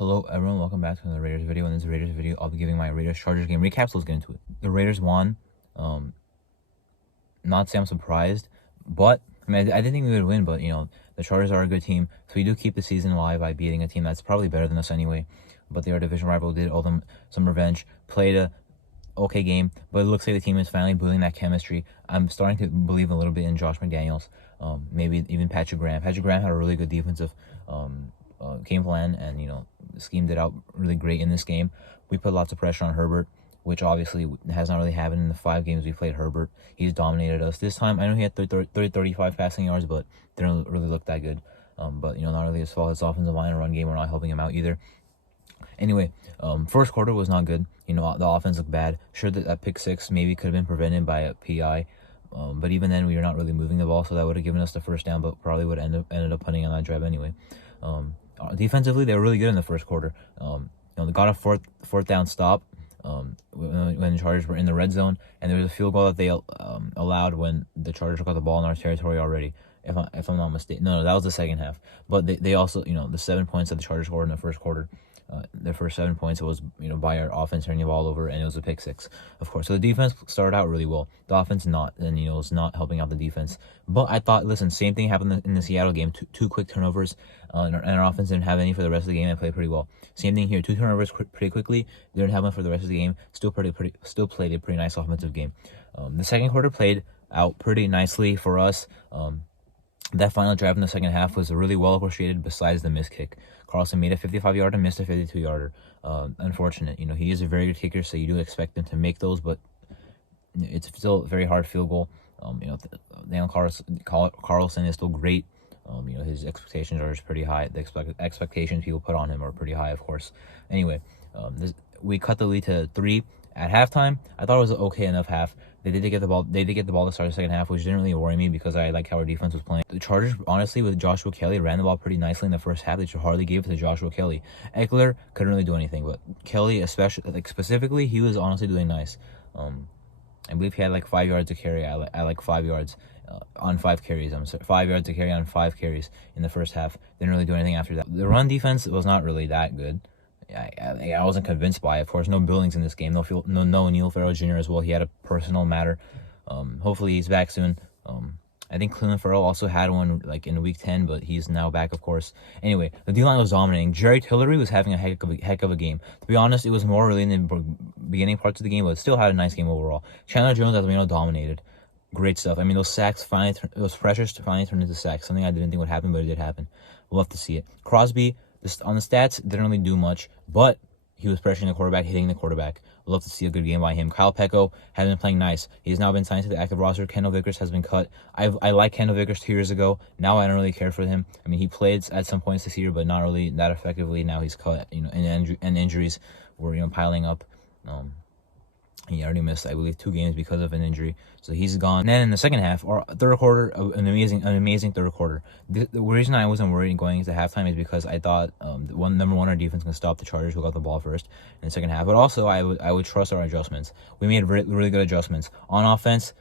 Hello everyone, welcome back to another Raiders video. In this Raiders video, I'll be giving my Raiders-Chargers game recap, so let's get into it. The Raiders won. Not to say I'm surprised, but I mean, I didn't think we would win, but the Chargers are a good team, so we do keep the season alive by beating a team that's probably better than us anyway. But they are a division rival, did owe them some revenge, played a okay game, but it looks like the team is finally building that chemistry. I'm starting to believe a little bit in Josh McDaniels, maybe even Patrick Graham. Patrick Graham had a really good defensive game plan, and schemed it out really great in this game. We put lots of pressure on Herbert, which obviously has not really happened in the 5 games we played Herbert. He's dominated us. This time, I know he had 35 passing yards, but didn't really look that good. But not really his fault. His offensive line and run game were not helping him out either. Anyway, first quarter was not good. The offense looked bad. Sure, that pick 6 maybe could have been prevented by a PI. But even then, we were not really moving the ball, so that would have given us the first down, but probably would have ended up punting on that drive anyway. Defensively, they were really good in the first quarter. They got a fourth down stop when the Chargers were in the red zone, and there was a field goal that they allowed when the Chargers got the ball in our territory already. If I'm not mistaken, no, that was the second half. But they also, the 7 points that the Chargers scored in the first quarter. Their first 7 points was by our offense turning the ball over, and it was a pick 6, of course. So the defense started out really well. The offense not, and was not helping out the defense. But I thought, listen, same thing happened in the Seattle game. Two quick turnovers, and our offense didn't have any for the rest of the game. And played pretty well. Same thing here. 2 turnovers pretty quickly. They didn't have one for the rest of the game. Still played a pretty nice offensive game. The second quarter played out pretty nicely for us. That final drive in the second half was really well orchestrated besides the missed kick. Carlson made a 55-yarder, missed a 52-yarder. Unfortunate. He is a very good kicker, so you do expect him to make those, but it's still a very hard field goal. Daniel Carlson is still great. His expectations are just pretty high. The expectations people put on him are pretty high, of course. Anyway, we cut the lead to 3 at halftime. I thought it was an okay enough half. They did get the ball. They did get the ball to start the second half, which didn't really worry me because I like how our defense was playing. The Chargers, honestly, with Joshua Kelly, ran the ball pretty nicely in the first half. They should hardly gave it to Joshua Kelly. Eckler couldn't really do anything, but Kelly, specifically, he was honestly doing nice. I believe he had like 5 yards to carry. I like 5 yards on 5 carries. 5 yards to carry on 5 carries in the first half. Didn't really do anything after that. The run defense was not really that good. I wasn't convinced by it. Of course, no Billings in this game. No Neil Farrell Jr. as well. He had a personal matter. Hopefully he's back soon. I think Cleveland Farrell also had one like in week 10, but he's now back, of course. Anyway, the D-line was dominating. Jerry Tillery was having a heck of a game. To be honest, it was more really in the beginning parts of the game, but still had a nice game overall. Chandler Jones, as we know, dominated. Great stuff. I mean, those sacks those pressures finally turned into sacks. Something I didn't think would happen, but it did happen. We'll have to see it. Crosby, just on the stats, didn't really do much, but he was pressuring the quarterback, hitting the quarterback. Love to see a good game by him. Kyle Pecco has been playing nice. He's now been signed to the active roster. Kendall Vickers has been cut. I like Kendall Vickers 2 years ago. Now I don't really care for him. I mean, he played at some points this year, but not really that effectively. Now he's cut. And injuries were piling up. He already missed, I believe, 2 games because of an injury, so he's gone. And then in the second half, or third quarter, an amazing third quarter. The reason I wasn't worried going into halftime is because I thought number one, our defense can stop the Chargers who got the ball first in the second half. But also, I would trust our adjustments. We made really good adjustments on offense.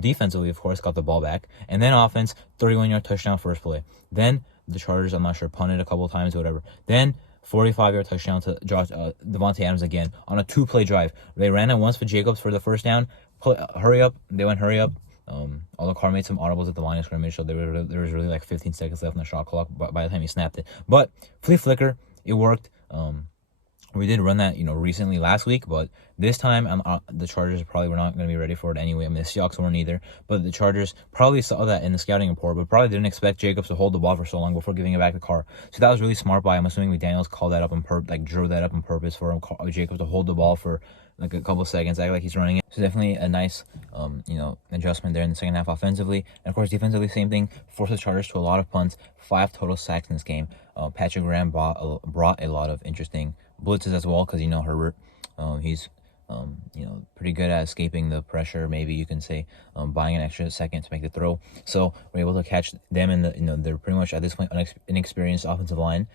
Defensively, of course, got the ball back, and then offense, 31-yard touchdown first play. Then the Chargers, I'm not sure, punted a couple of times or whatever. Then 45-yard touchdown to Davante Adams again on a 2-play drive. They ran it once for Jacobs for the first down. Hurry up. They went hurry up. Although Carr made some audibles at the line of scrimmage, so there was really like 15 seconds left in the shot clock by the time he snapped it. But flea flicker, it worked. We did run that, recently last week, but this time the Chargers probably were not going to be ready for it anyway. I mean, the Seahawks weren't either, but the Chargers probably saw that in the scouting report, but probably didn't expect Jacobs to hold the ball for so long before giving it back to Carr. So that was really smart by him. I'm assuming McDaniels called that up drew that up on purpose for Jacobs to hold the ball for like a couple seconds, act like he's running it. So definitely a nice, adjustment there in the second half offensively. And of course, defensively, same thing. Forced the Chargers to a lot of punts, 5 total sacks in this game. Patrick Graham brought a lot of interesting blitzes as well, because Herbert, he's pretty good at escaping the pressure. Maybe you can say buying an extra second to make the throw. So we're able to catch them in the they're pretty much at this point inexperienced offensive line.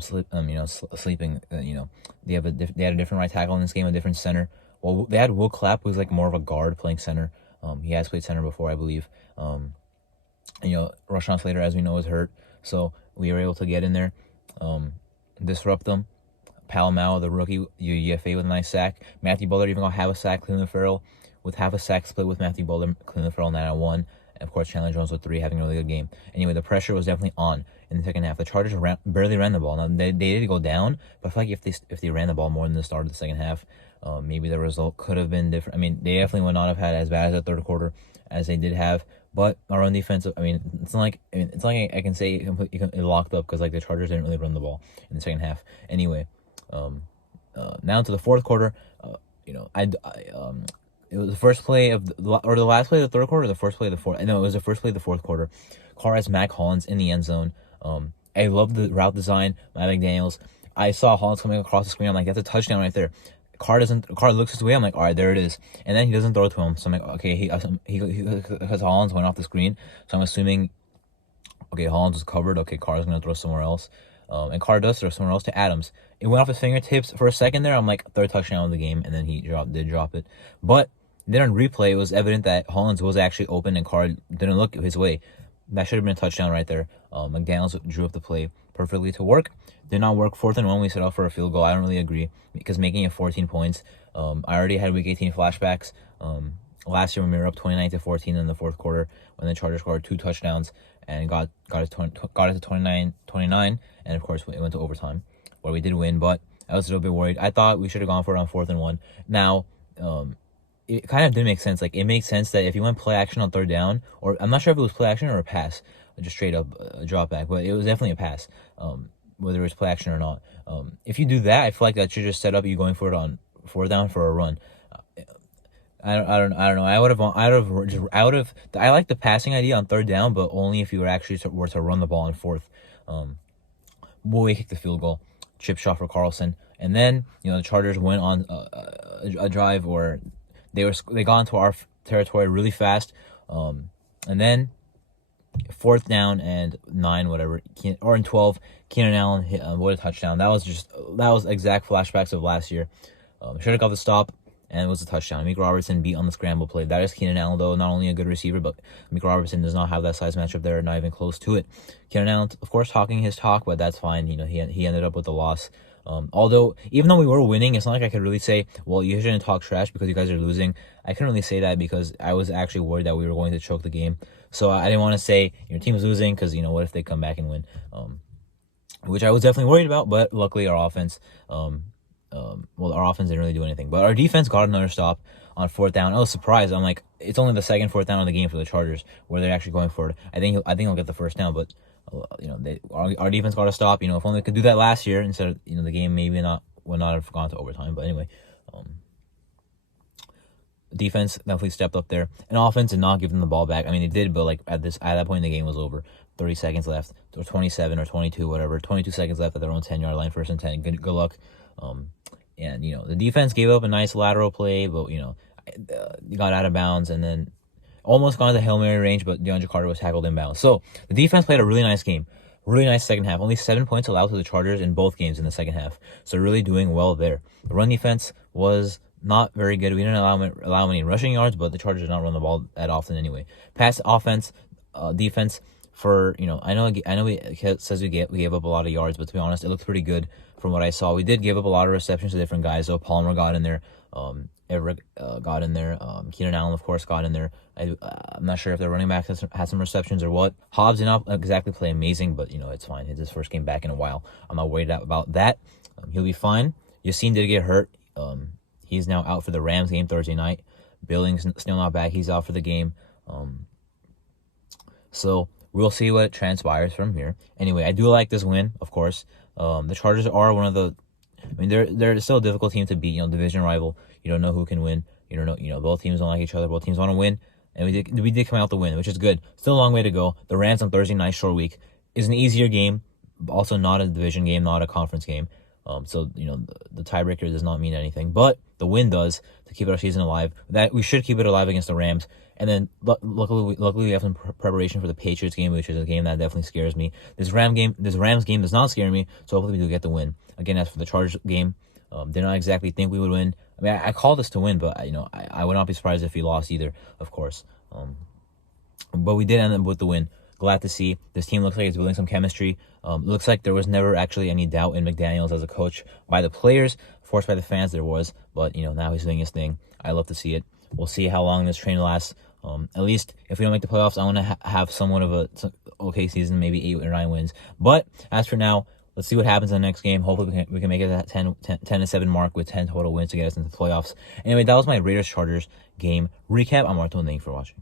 Sleeping. They had a different right tackle in this game, a different center. Well, they had Will Clapp, who's like more of a guard playing center. He has played center before, I believe. Rashawn Slater, as we know, is hurt, so we were able to get in there. disrupt them. Palomao, the rookie UFA, with a nice sack. Matthew Butler even got half a sack. Cleveland Farrell with half a sack split with Matthew Butler. Cleveland Farrell 9-1. And of course, Chandler Jones with 3, having a really good game. Anyway, the pressure was definitely on in the second half. The Chargers barely ran the ball. Now, they did go down, but I feel like if they ran the ball more than the start of the second half, maybe the result could have been different. I mean, they definitely would not have had as bad as the third quarter as they did have. But our own defense, I mean, it's not like I can say it locked up, because like the Chargers didn't really run the ball in the second half. Anyway, now to the fourth quarter. It was the first play of the last play of the third quarter, or the first play of the fourth. No, it was the first play of the fourth quarter. Carr has Mac Hollins in the end zone. I love the route design by McDaniels. I saw Hollins coming across the screen. I'm like, that's a touchdown right there. Carr looks his way. I'm like, all right, there it is. And then he doesn't throw it to him. So I'm like, okay, he because Hollins went off the screen. So I'm assuming, okay, Hollins was covered. Okay, Carr's gonna throw somewhere else. And Carr does throw somewhere else to Adams. It went off his fingertips for a second there. I'm like, third touchdown of the game, and then he did drop it. But then on replay, it was evident that Hollins was actually open and Carr didn't look his way. That should have been a touchdown right there. McDaniels drew up the play perfectly to work. Did not work. 4th and 1, we set out for a field goal. I don't really agree, because making it 14 points. I already had Week 18 flashbacks. Last year when we were up 29-14 in the fourth quarter, when the Chargers scored 2 touchdowns and got it to 29, and of course it went to overtime, where we did win. But I was a little bit worried. I thought we should have gone for it on 4th and 1. Now, it kind of did make sense. Like, it makes sense that if you went play action on third down, or I'm not sure if it was play action or a pass, just straight up a drop back, but it was definitely a pass, whether it was play action or not. If you do that, I feel like that should just set up you going for it on 4th down for a run. I don't know. I like the passing idea on 3rd down, but only if you were to run the ball on 4th. We kicked the field goal, chip shot for Carlson, and then the Chargers went on a drive where they got into our territory really fast, and then 4th down and 9, whatever, or in 12, Keenan Allen hit what a touchdown. That was exact flashbacks of last year. Should have got the stop, and it was a touchdown. Amik Robertson beat on the scramble play. That is Keenan Allen, though, not only a good receiver, but Amik Robertson does not have that size matchup there, not even close to it. Keenan Allen, of course, talking his talk, but that's fine. He ended up with the loss. Although, even though we were winning, it's not like I could really say, well, you shouldn't talk trash because you guys are losing. I couldn't really say that because I was actually worried that we were going to choke the game. So I didn't want to say your team is losing because, what if they come back and win? Which I was definitely worried about, but luckily our offense, our offense didn't really do anything. But our defense got another stop on 4th down. I was surprised. I'm like, it's only the second 4th down of the game for the Chargers where they're actually going for it. I think he'll get the 1st down, but our defense got a stop. If only they could do that last year instead of the game would not have gone to overtime. But anyway, defense definitely stepped up there, and offense did not give them the ball back. I mean, they did, but like at that point the game was over. 30 seconds left, or 27 or 22, whatever. 22 seconds left at their own 10-yard line, 1st and 10. Good luck. And the defense gave up a nice lateral play, but got out of bounds and then almost got into Hail Mary range, but DeAndre Carter was tackled inbounds. So the defense played a really nice game. Really nice second half. Only 7 points allowed to the Chargers in both games in the second half. So really doing well there. The run defense was not very good. We didn't allow many rushing yards, but the Chargers did not run the ball that often anyway. Pass offense, defense for, I know it says we gave up a lot of yards, but to be honest, it looked pretty good from what I saw. We did give up a lot of receptions to different guys. So Palmer got in there. Everett got in there. Keenan Allen, of course, got in there. I'm not sure if the running back had some receptions or what. Hobbs did not exactly play amazing, but, it's fine. It's his first game back in a while. I'm not worried about that. He'll be fine. Yassine did get hurt. He's now out for the Rams game Thursday night. Billings still not back. He's out for the game. So we'll see what transpires from here. Anyway, I do like this win, of course. The Chargers are one of the... they're still a difficult team to beat. Division rival. You don't know who can win. You don't know. Both teams don't like each other. Both teams want to win, and we did come out to win, which is good. Still a long way to go. The Rams on Thursday night, short week, is an easier game, but also not a division game, not a conference game. So the tiebreaker does not mean anything, but the win does to keep our season alive. That we should keep it alive against the Rams, and then luckily we have some preparation for the Patriots game, which is a game that definitely scares me. This Rams game does not scare me, so hopefully we do get the win. Again, as for the Chargers game, did not exactly think we would win. I mean, I called this to win, but I would not be surprised if we lost either, of course. But we did end up with the win. glad to see. This team looks like it's building some chemistry. Looks like there was never actually any doubt in McDaniels as a coach by the players. Forced by the fans, there was. But, now he's doing his thing. I love to see it. We'll see how long this train lasts. At least if we don't make the playoffs, I want to have somewhat of a okay season, maybe 8 or 9 wins. But as for now, let's see what happens in the next game. Hopefully we can make it that 10-7 mark with 10 total wins to get us into the playoffs. Anyway, that was my Raiders-Chargers game recap. I'm Arthur. Thank you for watching.